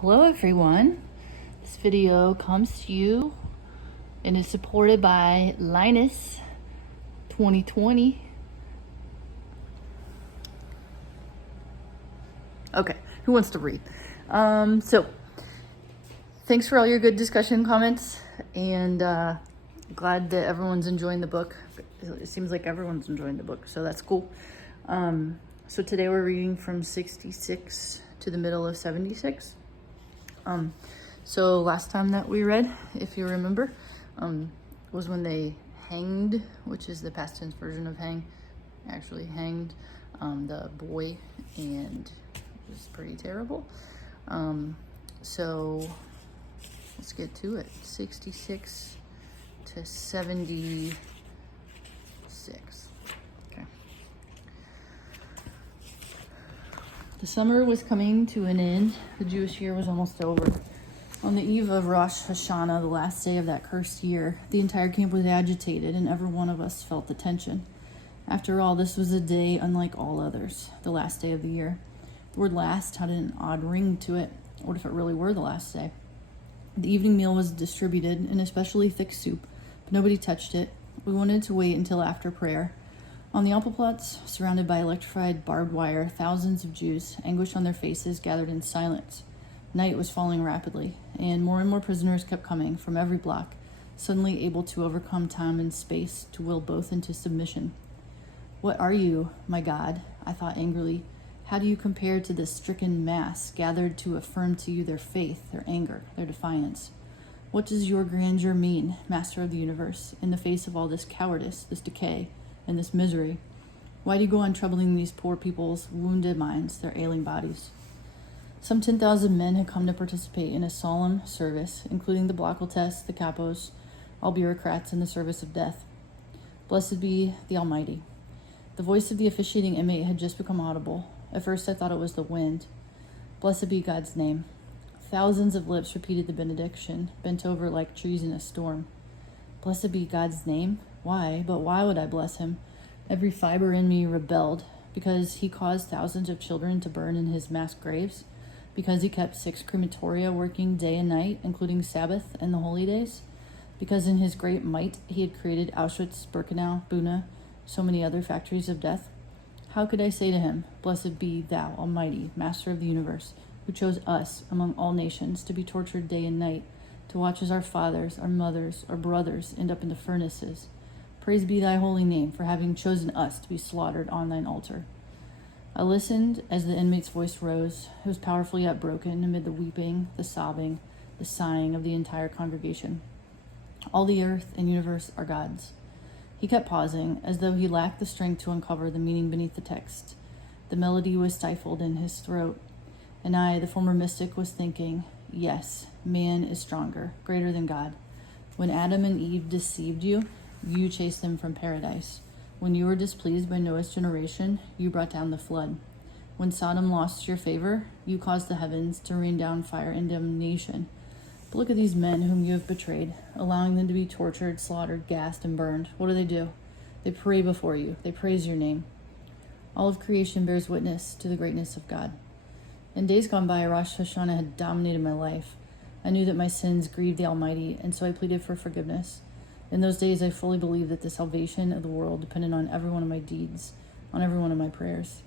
Hello everyone. This video comes to you and is supported by Linus 2020. Okay, who wants to read? So thanks for all your good discussion comments, and glad that everyone's enjoying the book. It seems like everyone's enjoying the book, so that's cool. So today we're reading from 66 to the middle of 76. So last time that we read, if you remember, was when they hanged, which is the past tense version of hang, actually hanged the boy, and it was pretty terrible. So let's get to it. 66 to 76. Okay. The summer was coming to an end. The Jewish year was almost over. On the eve of Rosh Hashanah, the last day of that cursed year, the entire camp was agitated, and every one of us felt the tension. After all, this was a day unlike all others, the last day of the year. The word last had an odd ring to it. What if it really were the last day? The evening meal was distributed, an especially thick soup, but nobody touched it. We wanted to wait until after prayer. On the Alpenplatz, surrounded by electrified barbed wire, thousands of Jews, anguish on their faces, gathered in silence. Night was falling rapidly, and more prisoners kept coming from every block, suddenly able to overcome time and space to will both into submission. What are you, my God? I thought angrily. How do you compare to this stricken mass gathered to affirm to you their faith, their anger, their defiance? What does your grandeur mean, Master of the universe, in the face of all this cowardice, this decay, and this misery? Why do you go on troubling these poor people's wounded minds, their ailing bodies? Some 10,000 men had come to participate in a solemn service, including the Blockeltests, the capos, all bureaucrats in the service of death. Blessed be the Almighty. The voice of the officiating inmate had just become audible. At first I thought it was the wind. Blessed be God's name. Thousands of lips repeated the benediction, bent over like trees in a storm. Blessed be God's name? Why? But why would I bless him? Every fiber in me rebelled, because he caused thousands of children to burn in his mass graves, because he kept 6 crematoria working day and night, including Sabbath and the holy days, because in his great might he had created Auschwitz, Birkenau, Buna, so many other factories of death. How could I say to him, Blessed be thou, Almighty, Master of the universe, who chose us among all nations to be tortured day and night, to watch as our fathers, our mothers, our brothers end up in the furnaces. Praise be thy holy name for having chosen us to be slaughtered on thine altar. I listened as the inmate's voice rose. It was powerful yet broken amid the weeping, the sobbing, the sighing of the entire congregation. All the earth and universe are God's. He kept pausing, as though he lacked the strength to uncover the meaning beneath the text. The melody was stifled in his throat, and I, the former mystic, was thinking, yes, man is stronger, greater than God. When Adam and Eve deceived you, you chased them from paradise. When you were displeased by Noah's generation, you brought down the flood. When Sodom lost your favor, you caused the heavens to rain down fire and damnation. But look at these men whom you have betrayed, allowing them to be tortured, slaughtered, gassed, and burned. What do? They pray before you. They praise your name. All of creation bears witness to the greatness of God. In days gone by, Rosh Hashanah had dominated my life. I knew that my sins grieved the Almighty, and so I pleaded for forgiveness. In those days, I fully believed that the salvation of the world depended on every one of my deeds, on every one of my prayers.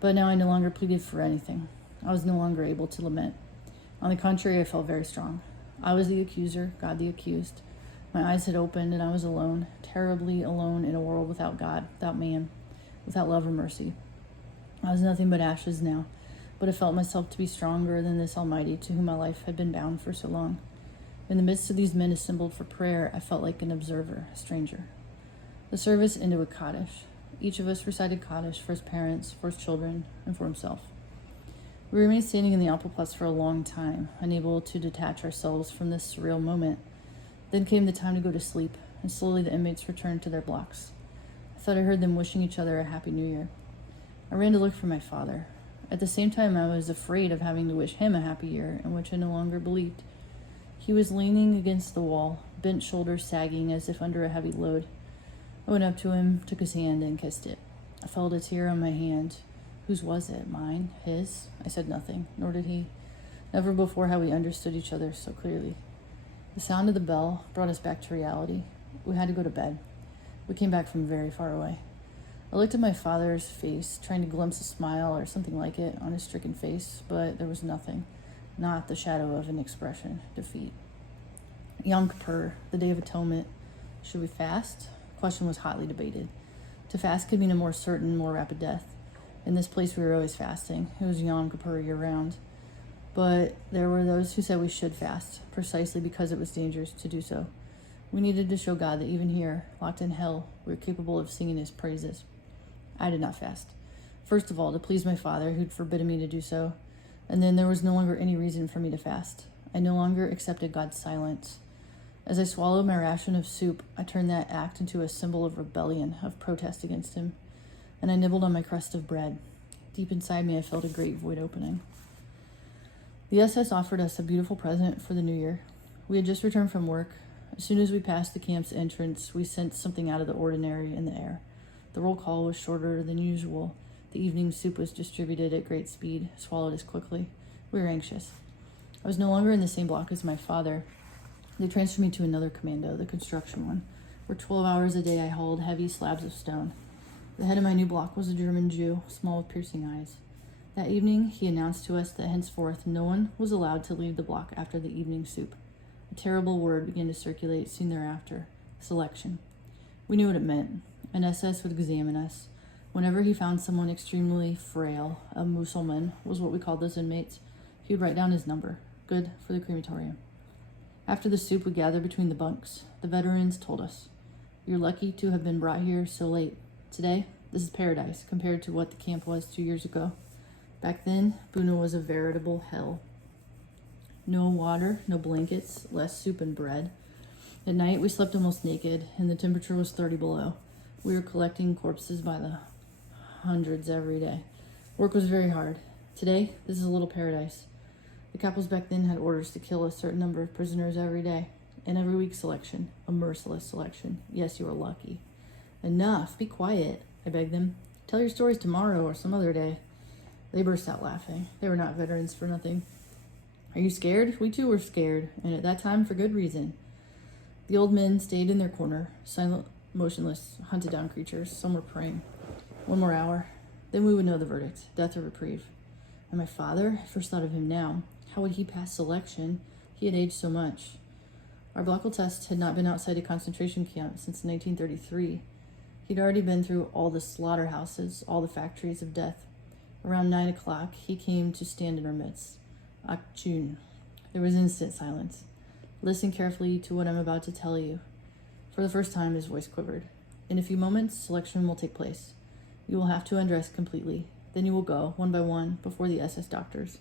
But now I no longer pleaded for anything. I was no longer able to lament. On the contrary, I felt very strong. I was the accuser, God the accused. My eyes had opened, and I was alone, terribly alone in a world without God, without man, without love or mercy. I was nothing but ashes now, but I felt myself to be stronger than this Almighty to whom my life had been bound for so long. In the midst of these men assembled for prayer, I felt like an observer, a stranger. The service ended with Kaddish. Each of us recited Kaddish for his parents, for his children, and for himself. We remained standing in the Alpenplatz for a long time, unable to detach ourselves from this surreal moment. Then came the time to go to sleep, and slowly the inmates returned to their blocks. I thought I heard them wishing each other a happy new year. I ran to look for my father. At the same time, I was afraid of having to wish him a happy year, in which I no longer believed. He was leaning against the wall, bent shoulders sagging as if under a heavy load. I went up to him, took his hand, and kissed it. I felt a tear on my hand. Whose was it? Mine? His? I said nothing, nor did he. Never before had we understood each other so clearly. The sound of the bell brought us back to reality. We had to go to bed. We came back from very far away. I looked at my father's face, trying to glimpse a smile or something like it on his stricken face, but there was nothing, not the shadow of an expression, defeat. Yom Kippur, the Day of Atonement. Should we fast? The question was hotly debated. To fast could mean a more certain, more rapid death. In this place, we were always fasting. It was Yom Kippur year-round. But there were those who said we should fast, precisely because it was dangerous to do so. We needed to show God that even here, locked in hell, we were capable of singing his praises. I did not fast. First of all, to please my father, who'd forbidden me to do so. And then there was no longer any reason for me to fast. I no longer accepted God's silence. As I swallowed my ration of soup, I turned that act into a symbol of rebellion, of protest against him. And I nibbled on my crust of bread. Deep inside me, I felt a great void opening. The SS offered us a beautiful present for the new year. We had just returned from work. As soon as we passed the camp's entrance, we sensed something out of the ordinary in the air. The roll call was shorter than usual. The evening soup was distributed at great speed, swallowed as quickly. We were anxious. I was no longer in the same block as my father. They transferred me to another commando, the construction one, where 12 hours a day I hauled heavy slabs of stone. The head of my new block was a German Jew, small with piercing eyes. That evening, he announced to us that henceforth no one was allowed to leave the block after the evening soup. A terrible word began to circulate soon thereafter: selection. We knew what it meant. An SS would examine us. Whenever he found someone extremely frail, a Mussulman was what we called those inmates, he would write down his number. Good for the crematorium. After the soup, we gathered between the bunks. The veterans told us, "You're lucky to have been brought here so late. Today, this is paradise compared to what the camp was 2 years ago. Back then, Buna was a veritable hell. No water, no blankets, less soup and bread. At night, we slept almost naked, and the temperature was 30 below. We were collecting corpses by the hundreds every day. Work was very hard. Today, this is a little paradise. The capos back then had orders to kill a certain number of prisoners every day, and every week selection, a merciless selection. Yes, you are lucky." "Enough, be quiet," I begged them. "Tell your stories tomorrow or some other day." They burst out laughing. They were not veterans for nothing. "Are you scared?" We too were scared, and at that time for good reason. The old men stayed in their corner, silent, motionless, hunted down creatures. Some were praying. 1 more hour, then we would know the verdict, death or reprieve. And my father, I first thought of him now. How would he pass selection? He had aged so much. Our Blockel test had not been outside a concentration camp since 1933. He'd already been through all the slaughterhouses, all the factories of death. Around 9 o'clock, he came to stand in our midst. Akchun. There was instant silence. Listen carefully to what I'm about to tell you. For the first time, his voice quivered. In a few moments, selection will take place. You will have to undress completely. Then you will go, one by one, before the SS doctors.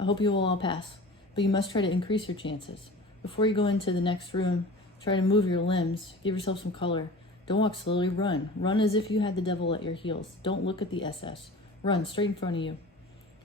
I hope you will all pass, but you must try to increase your chances. Before you go into the next room, try to move your limbs. Give yourself some color. Don't walk slowly, run. Run as if you had the devil at your heels. Don't look at the SS. Run straight in front of you.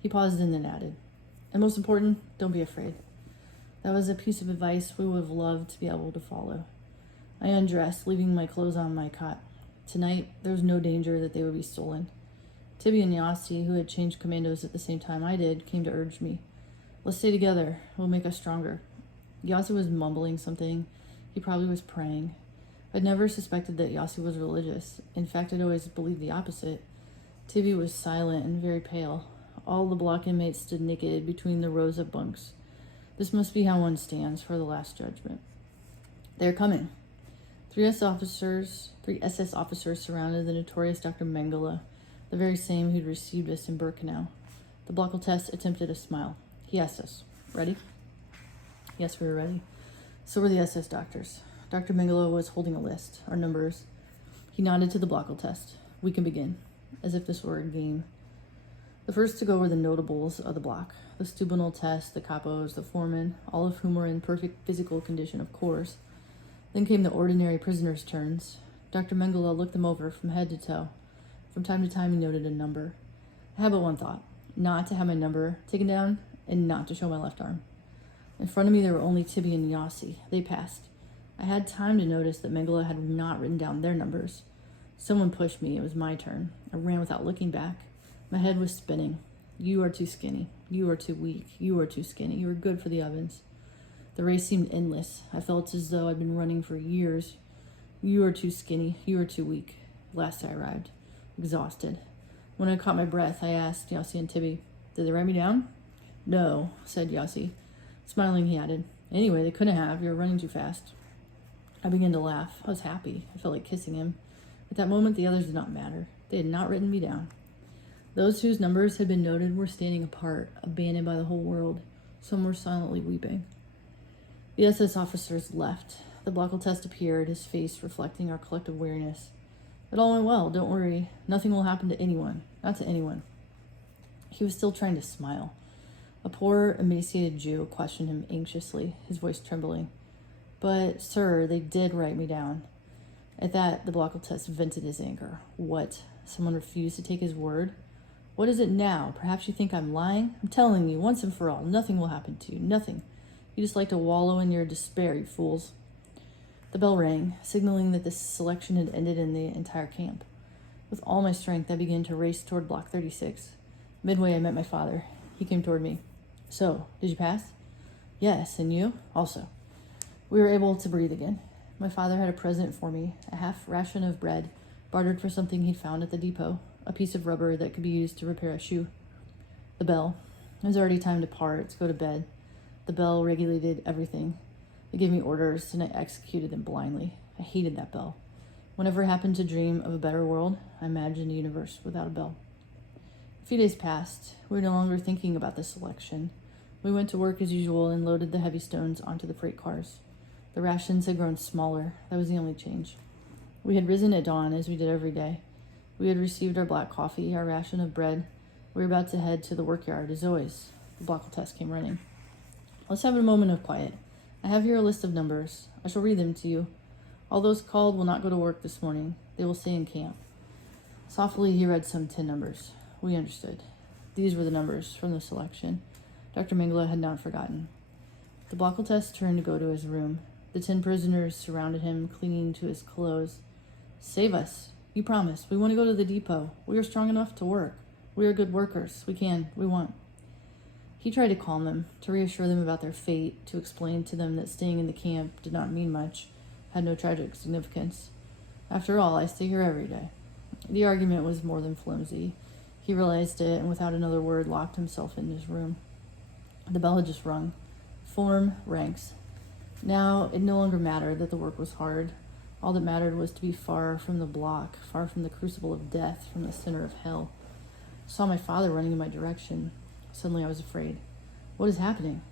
He paused and then added, and most important, don't be afraid. That was a piece of advice we would have loved to be able to follow. I undressed, leaving my clothes on my cot. Tonight, there was no danger that they would be stolen. Tibi and Yossi, who had changed commandos at the same time I did, came to urge me. "Let's stay together. It will make us stronger." Yossi was mumbling something. He probably was praying. I'd never suspected that Yossi was religious. In fact, I'd always believed the opposite. Tibi was silent and very pale. All the block inmates stood naked between the rows of bunks. This must be how one stands for the last judgment. "They're coming." Three SS officers surrounded the notorious Dr. Mengele, the very same who'd received us in Birkenau. The Blockel test attempted a smile. He asked us, "Ready?" Yes, we were ready. So were the SS doctors. Dr. Mengele was holding a list, our numbers. He nodded to the Blockel test. "We can begin," as if this were a game. The first to go were the notables of the block, the Stubinal test, the capos, the foremen, all of whom were in perfect physical condition, of course. Then came the ordinary prisoners' turns. Dr. Mengele looked them over from head to toe. From time to time, he noted a number. I had but one thought, not to have my number taken down and not to show my left arm. In front of me, there were only Tibi and Yossi. They passed. I had time to notice that Mengele had not written down their numbers. Someone pushed me. It was my turn. I ran without looking back. My head was spinning. "You are too skinny." You are too weak. You are too skinny. You are good for the ovens. The race seemed endless. I felt as though I'd been running for years. You are too skinny. You are too weak. Last I arrived, exhausted. When I caught my breath, I asked Yossi and Tibby, did they write me down? No, said Yossi. Smiling, he added, anyway, they couldn't have. You're running too fast. I began to laugh. I was happy. I felt like kissing him. At that moment, the others did not matter. They had not written me down. Those whose numbers had been noted were standing apart, abandoned by the whole world. Some were silently weeping. The SS officers left. The Blockle test appeared, his face reflecting our collective weariness. It all went well, don't worry. Nothing will happen to anyone. Not to anyone. He was still trying to smile. A poor, emaciated Jew questioned him anxiously, his voice trembling. But, sir, they did write me down. At that, the Blockle test vented his anger. What? Someone refused to take his word? What is it now? Perhaps you think I'm lying? I'm telling you, once and for all, nothing will happen to you. Nothing. You just like to wallow in your despair, you fools. The bell rang, signaling that this selection had ended in the entire camp. With all my strength, I began to race toward Block 36. Midway, I met my father. He came toward me. So, did you pass? Yes, and you? Also. We were able to breathe again. My father had a present for me, a half ration of bread, bartered for something he'd found at the depot, a piece of rubber that could be used to repair a shoe. The bell. It was already time to part, to go to bed. The bell regulated everything. It gave me orders, and I executed them blindly. I hated that bell. Whenever I happened to dream of a better world, I imagined a universe without a bell. A few days passed. We were no longer thinking about the selection. We went to work as usual and loaded the heavy stones onto the freight cars. The rations had grown smaller. That was the only change. We had risen at dawn, as we did every day. We had received our black coffee, our ration of bread. We were about to head to the workyard, as always. The Blockle test came running. Let's have a moment of quiet. I have here a list of numbers. I shall read them to you. All those called will not go to work this morning. They will stay in camp. Softly, he read some 10 numbers. We understood. These were the numbers from the selection. Dr. Mengele had not forgotten. The Blockle test turned to go to his room. The 10 prisoners surrounded him, clinging to his clothes. Save us. You promised. We want to go to the depot. We are strong enough to work. We are good workers. We can. We want. He tried to calm them, to reassure them about their fate, to explain to them that staying in the camp did not mean much, had no tragic significance. After all, I stay here every day. The argument was more than flimsy. He realized it, and without another word, locked himself in his room. The bell had just rung. Form, ranks. Now, it no longer mattered that the work was hard. All that mattered was to be far from the block, far from the crucible of death, from the center of hell. I saw my father running in my direction. Suddenly I was afraid. What is happening?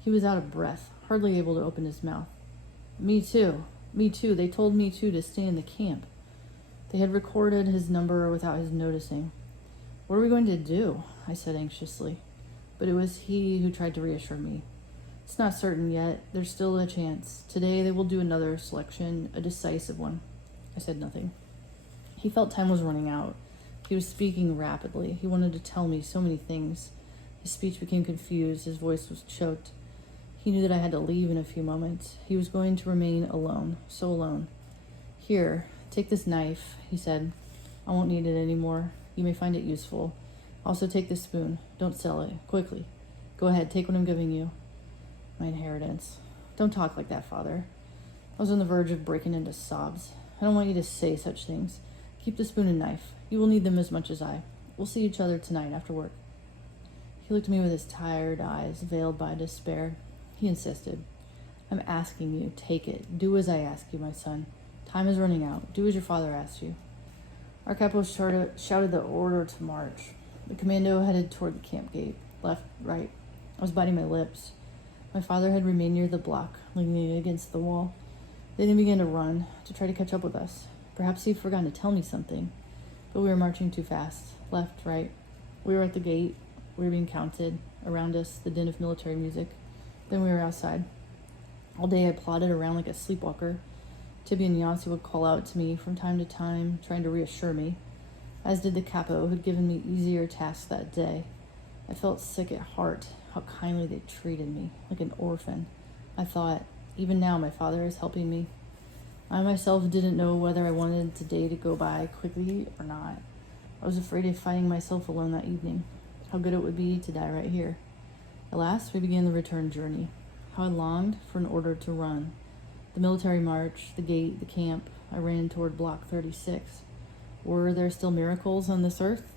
He was out of breath, hardly able to open his mouth. Me too. Me too. They told me too to stay in the camp. They had recorded his number without his noticing. What are we going to do? I said anxiously. But it was he who tried to reassure me. It's not certain yet. There's still a chance. Today they will do another selection, a decisive one. I said nothing. He felt time was running out. He was speaking rapidly. He wanted to tell me so many things. His speech became confused. His voice was choked. He knew that I had to leave in a few moments. He was going to remain alone, so alone. Here, take this knife, he said. I won't need it anymore. You may find it useful. Also take this spoon. Don't sell it. Quickly. Go ahead, take what I'm giving you. My inheritance. Don't talk like that, Father. I was on the verge of breaking into sobs. I don't want you to say such things. Keep the spoon and knife. You will need them as much as I. We'll see each other tonight after work. He looked at me with his tired eyes, veiled by despair. He insisted. I'm asking you, take it. Do as I ask you, my son. Time is running out. Do as your father asked you. Our capo shouted the order to march. The commando headed toward the camp gate. Left, right. I was biting my lips. My father had remained near the block, leaning against the wall. They then began to run, to try to catch up with us. Perhaps he'd forgotten to tell me something. But we were marching too fast. Left, right. We were at the gate. We were being counted. Around us, the din of military music. Then we were outside. All day I plodded around like a sleepwalker. Tibby and Yossi would call out to me from time to time, trying to reassure me, as did the capo, who had given me easier tasks that day. I felt sick at heart, how kindly they treated me, like an orphan. I thought, even now my father is helping me. I myself didn't know whether I wanted today to go by quickly or not. I was afraid of finding myself alone that evening. how good it would be to die right here. At last, we began the return journey. How I longed for an order to run. The military march, the gate, the camp. I ran toward Block 36. Were there still miracles on this earth?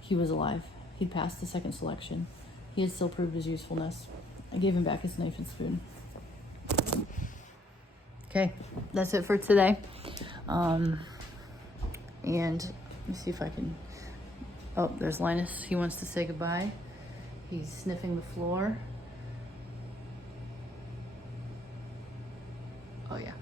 He was alive. He'd passed the second selection. He had still proved his usefulness. I gave him back his knife and spoon. Okay, that's it for today. And let me see if I can... Oh, there's Linus. He wants to say goodbye. He's sniffing the floor. Oh, yeah.